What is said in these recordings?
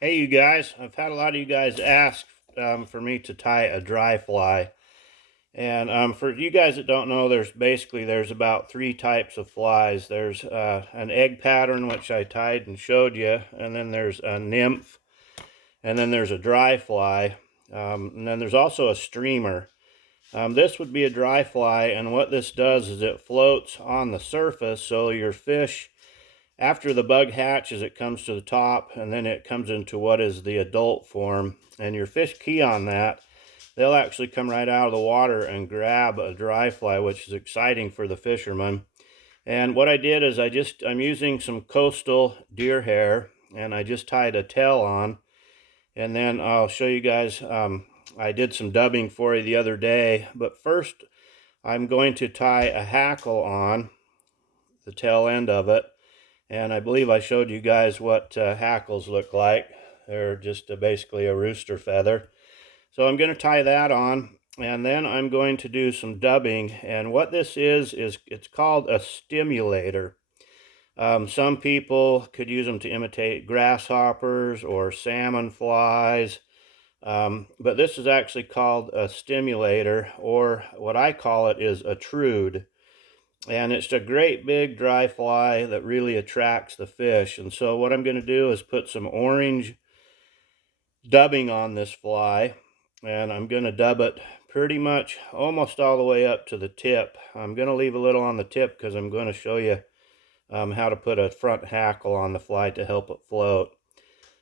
Hey, you guys, I've had a lot of you guys ask for me to tie a dry fly. And for you guys that don't know, there's about three types of flies. There's an egg pattern, which I tied and showed you, and then there's a nymph, and then there's a dry fly, and then there's also a streamer. This would be a dry fly, and what this does is it floats on the surface, so your fish, after the bug hatches, it comes to the top, and then it comes into what is the adult form. And your fish key on that, they'll actually come right out of the water and grab a dry fly, which is exciting for the fishermen. And what I did is I'm using some coastal deer hair, and I just tied a tail on. And then I'll show you guys, I did some dubbing for you the other day. But first, I'm going to tie a hackle on the tail end of it. And I believe I showed you guys what hackles look like. They're just basically a rooster feather. So I'm going to tie that on, and then I'm going to do some dubbing. And what this is it's called a stimulator. Some people could use them to imitate grasshoppers or salmon flies. But this is actually called a stimulator, or what I call it is a trude. And it's a great big dry fly that really attracts the fish. And so what I'm going to do is put some orange dubbing on this fly, and I'm going to dub it pretty much almost all the way up to the tip. I'm going to leave a little on the tip because I'm going to show you how to put a front hackle on the fly to help it float.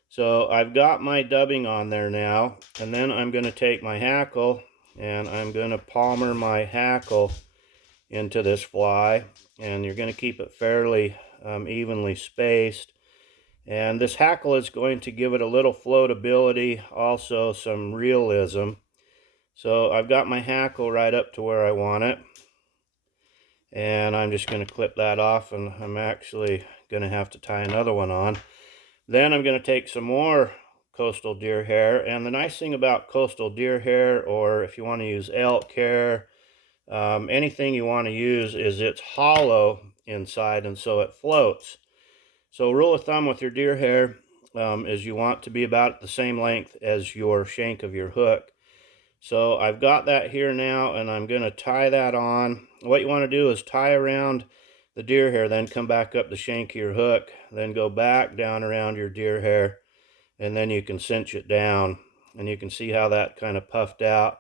So I've got my dubbing on there now, and then I'm going to take my hackle and I'm going to palmer my hackle into this fly, and you're going to keep it fairly evenly spaced. And this hackle is going to give it a little floatability, also some realism. So I've got my hackle right up to where I want it, and I'm just going to clip that off, and I'm actually going to have to tie another one on. Then I'm going to take some more coastal deer hair, and the nice thing about coastal deer hair, or if you want to use elk hair, anything you want to use, is it's hollow inside, and so it floats. So rule of thumb with your deer hair is you want to be about the same length as your shank of your hook. So I've got that here now, and I'm going to tie that on. What you want to do is tie around the deer hair, then come back up the shank of your hook, then go back down around your deer hair, and then you can cinch it down. And you can see how that kind of puffed out.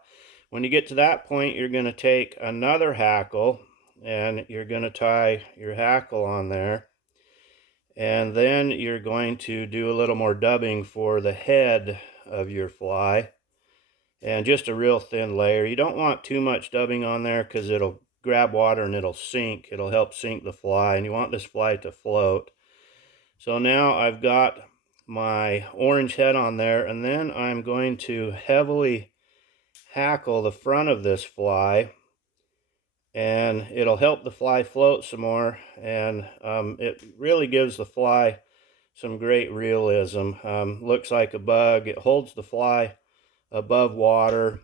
When you get to that point, you're going to take another hackle, and you're going to tie your hackle on there. And then you're going to do a little more dubbing for the head of your fly, and just a real thin layer. You don't want too much dubbing on there because it'll grab water and it'll sink. It'll help sink the fly, and you want this fly to float. So now I've got my orange head on there, and then I'm going to heavily hackle the front of this fly, and it'll help the fly float some more, and it really gives the fly some great realism. Looks like a bug. It holds the fly above water,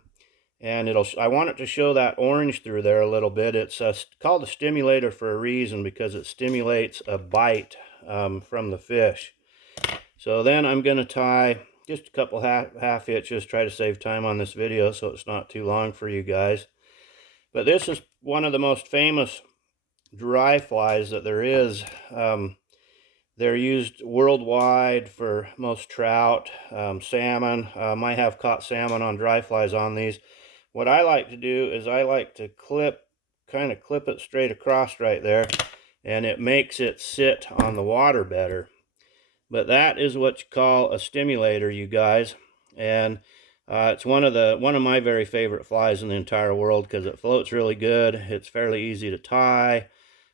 and I want it to show that orange through there a little bit. It's called a stimulator for a reason, because it stimulates a bite from the fish. So then I'm going to tie just a couple half hitches, try to save time on this video so it's not too long for you guys. But this is one of the most famous dry flies that there is. They're used worldwide for most trout, salmon. I have caught salmon on dry flies on these. What I like to do is I like to kind of clip it straight across right there, and it makes it sit on the water better. But that is what you call a stimulator, you guys. And it's one of my very favorite flies in the entire world because it floats really good. It's fairly easy to tie.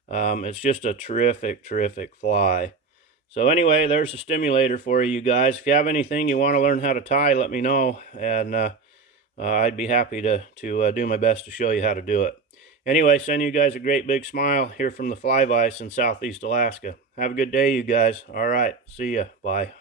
It's just a terrific fly. So anyway, there's a stimulator for you guys. If you have anything you want to learn how to tie, let me know, and I'd be happy to do my best to show you how to do it. Anyway, send you guys a great big smile here from the Fly Vise in Southeast Alaska. Have a good day, you guys. All right, see ya. Bye.